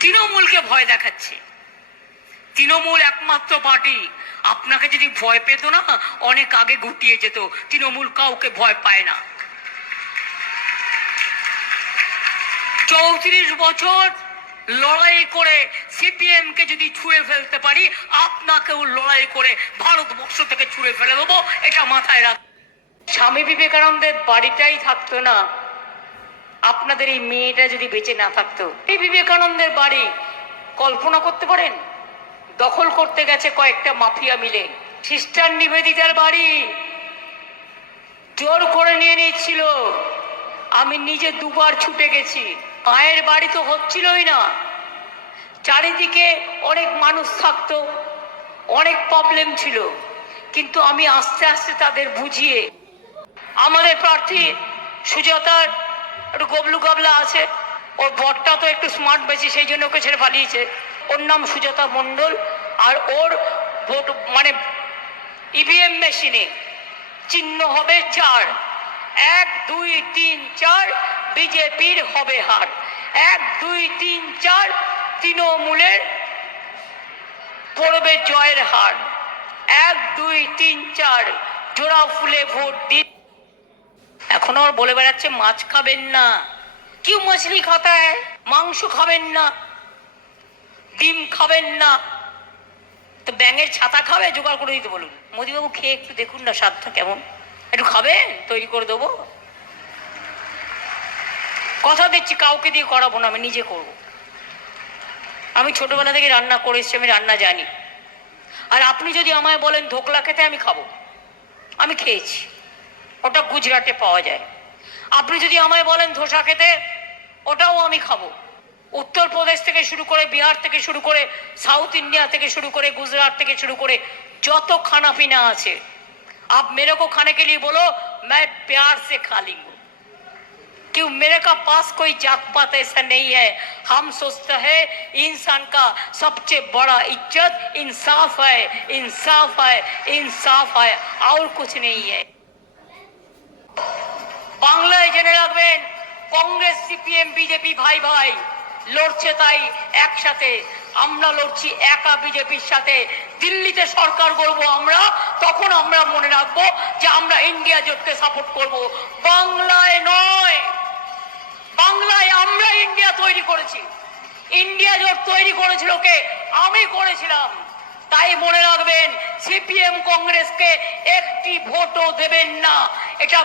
তৃণমূলকে ভয় দেখাচ্ছে। তৃণমূল একমাত্র পার্টি। আপনাকে যদি ভয় পেত না, অনেক আগে গুটিয়ে যেত। তৃণমূল কাউকে ভয় পায় না। চৌত্রিশ বছর লড়াই করে সিপিএম কে যদি ছুঁড়ে ফেলতে পারি, আপনাকেও লড়াই করে ভারতবর্ষ থেকে ছুঁড়ে ফেলে দেবো, এটা মাথায় রাখ স্বামী বিবেকানন্দের বাড়িটাই থাকতো না। আপনাদের এই মেয়েটা যদি বেঁচে না থাকতো, এই বিবেকানন্দের বাড়ি কল্পনা করতে পারেন? দখল করতে গেছে কয়েকটা মাফিয়া মিলে। খ্রিস্টান নিবেদিতার বাড়ি। জোর করে নিয়ে নিচ্ছিল। আমি নিজে দুবার ছুটে গেছি। মায়ের বাড়ি তো হচ্ছিলই না। চারিদিকে অনেক মানুষ থাকতো, অনেক প্রবলেম ছিল। কিন্তু আমি আস্তে আস্তে তাদের বুঝিয়ে, আমাদের প্রার্থী সুজাতার একটু গবলু গাবলা আছে। ওর বরটা তো একটু স্মার্ট বেশি, সেই জন্য ওকে ছেড়ে পালিয়েছে। ওর নাম সুজাতা মণ্ডল আর ওর ভোট মানে ইভিএম মেশিনে চিহ্ন হবে চার। এক, দুই, তিন, চার, বিজেপির হবে হার। এক, দুই, তিন, চার, তৃণমূলের পড়বে জয়ের হার। এক, দুই, তিন, চার, জোড়া ফুলে ভোট দিন এখন আর বলে বেড়াচ্ছে, মাছ খাবেন না। কিউ মাছলি খাতায়? মাংস খাবেন না। ডিম খাবেন না। তো ব্যাঙের ছাতা খাবে? জোগাড় করে দিতে বলুন। মোদিবাবু, খেয়ে একটু দেখুন না স্বাদটা কেমন। একটু খাবেন? তৈরি করে দেবো। কথা দিচ্ছি, কাউকে দিয়ে করাবো না, আমি নিজে করব। আমি ছোটবেলা থেকে রান্না করে এসেছি, আমি রান্না জানি। আর আপনি যদি আমায় বলেন ধোকলা খেতে, আমি খাব। আমি খেয়েছি। ওটা গুজরাটে পাওয়া যায় আপনি যদি আমায় বলেন ধোসা খেতে ওটাও আমি খাবো উত্তরপ্রদেশ থেকে শুরু করে বিহার থেকে শুরু করে সাউথ ইন্ডিয়া থেকে শুরু করে গুজরাট থেকে শুরু করে যত খানা পিনা আছে आप मेरे को खाने के लिए बोलो मैं प्यार से खा लूंगा क्यों मेरे का पास कोई जात पात ऐसा नहीं है हम सोचते हैं इंसान का सबसे बड़ा इज्जत इंसाफ है इंसाफ है इंसाफ है और कुछ नहीं है বাংলায় জেনে রাখবেন, কংগ্রেস, সিপিএম, বিজেপি ভাই ভাই লড়ছে তাই একসাথে। আমরা লড়ছি একা বিজেপির সাথে। দিল্লিতে সরকার করব আমরা, তখন আমরা মনে রাখব যে আমরা ইন্ডিয়া জোটকে সাপোর্ট করব। বাংলায় নয়। বাংলায় আমরা ইন্ডিয়া তৈরি করেছি। ইন্ডিয়া জোট তৈরি করেছিল কে? আমি করেছিলাম। তাই মনে রাখবেন, সিপিএম কংগ্রেসকে একটি ভোটও দেবেন না। এটা